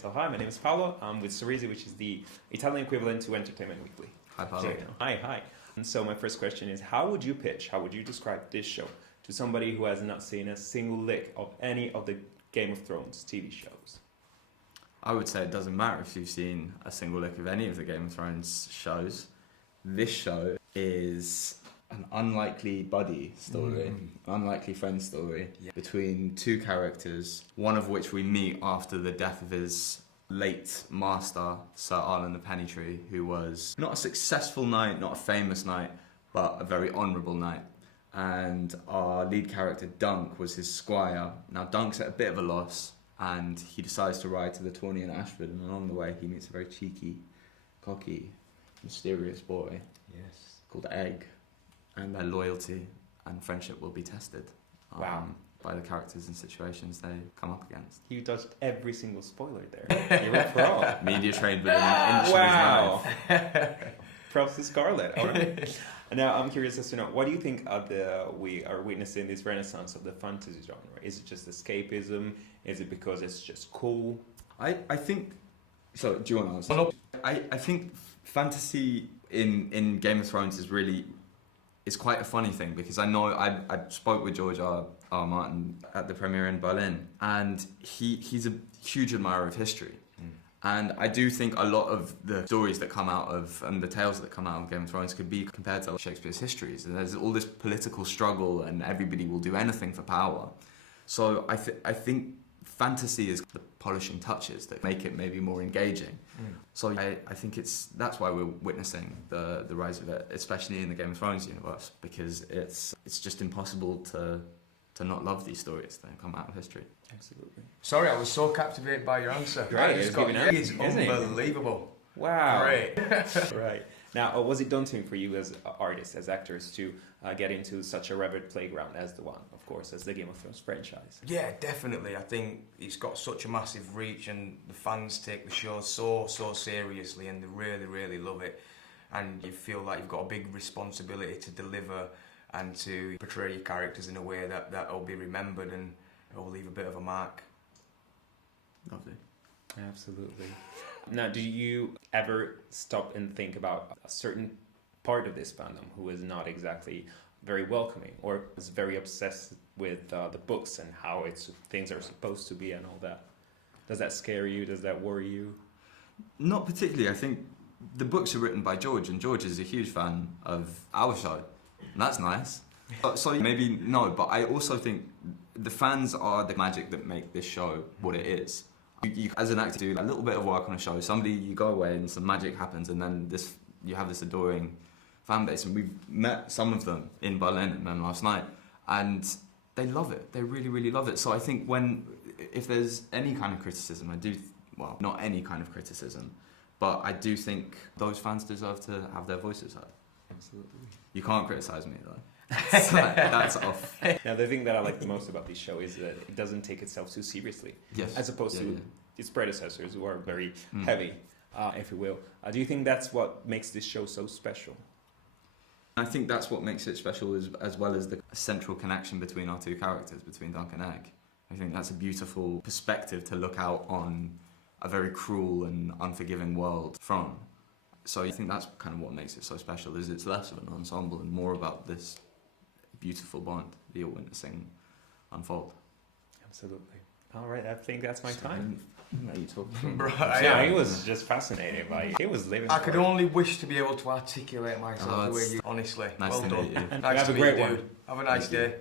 So hi, my name is Paolo. I'm with SEGUICI, which is the Italian equivalent to Entertainment Weekly. Hi, Paolo. Hi. And so my first question is, how would you describe this show to somebody who has not seen a single lick of any of the Game of Thrones TV shows? I would say it doesn't matter if you've seen a single lick of any of the Game of Thrones shows. This show is an unlikely buddy story, unlikely friend story between two characters, one of which we meet after the death of his late master, Sir Arlen the Pennytree, who was not a successful knight, not a famous knight, but a very honourable knight. And our lead character, Dunk, was his squire. Now, Dunk's at a bit of a loss, and he decides to ride to the tourney in Ashford, and along the way he meets a very cheeky, cocky, mysterious boy called Egg, and their loyalty and friendship will be tested by the characters and situations they come up against. You dodged every single spoiler there. You're a pro. Media trained within an inch of his life. Props to Scarlett. All right. Now, I'm curious as to know, what do you think we are witnessing this renaissance of the fantasy genre? Is it just escapism? Is it because it's just cool? I think... So, do you want to answer? I think fantasy in Game of Thrones is really... It's quite a funny thing, because I know I spoke with George R. Martin at the premiere in Berlin, and he's a huge admirer of history. And I do think a lot of the stories that come out of, and the tales that come out of Game of Thrones could be compared to Shakespeare's histories. And there's all this political struggle, and everybody will do anything for power. So I think fantasy is the polishing touches that make it maybe more engaging. So I think that's why we're witnessing the rise of it, especially in the Game of Thrones universe, because it's just impossible to not love these stories that come out of history. Absolutely. Sorry, I was so captivated by your answer. Great. It's unbelievable. Wow. Great. Right. Now, was it daunting for you as artists, as actors, to get into such a revered playground as the one, of course, as the Game of Thrones franchise? Yeah, definitely. I think it's got such a massive reach, and the fans take the show so seriously, and they really, really love it. And you feel like you've got a big responsibility to deliver and to portray your characters in a way that will be remembered and will leave a bit of a mark. Lovely. Absolutely. Now, do you ever stop and think about a certain part of this fandom who is not exactly very welcoming, or is very obsessed with the books and how things are supposed to be and all that? Does that scare you? Does that worry you? Not particularly. I think the books are written by George, and George is a huge fan of our show. And that's nice. So maybe no, but I also think the fans are the magic that make this show what it is. You as an actor, do a little bit of work on a show, you go away and some magic happens, and then you have this adoring fan base. And we've met some of them in Berlin and then last night, and they love it. They really, really love it. So I think if there's any kind of criticism, not any kind of criticism, but I do think those fans deserve to have their voices heard. Absolutely. You can't criticise me though. That's off. Now, the thing that I like the most about this show is that it doesn't take itself too seriously, as opposed to its predecessors, who are very heavy, if you will. Do you think that's what makes this show so special? I think that's what makes it special, as well as the central connection between our two characters, between Dunk and Egg. I think that's a beautiful perspective to look out on a very cruel and unforgiving world from. So I think that's kind of what makes it so special, is it's less of an ensemble and more about this beautiful bond that you're witnessing unfold. Absolutely. All right, I think that's my time. What are you talking about? Yeah, he was just fascinated by it. He was living. I could only wish to be able to articulate myself the way you. Honestly, Nice well to done. meet you. Nice Have to a meet great you, one. dude. Have a nice day.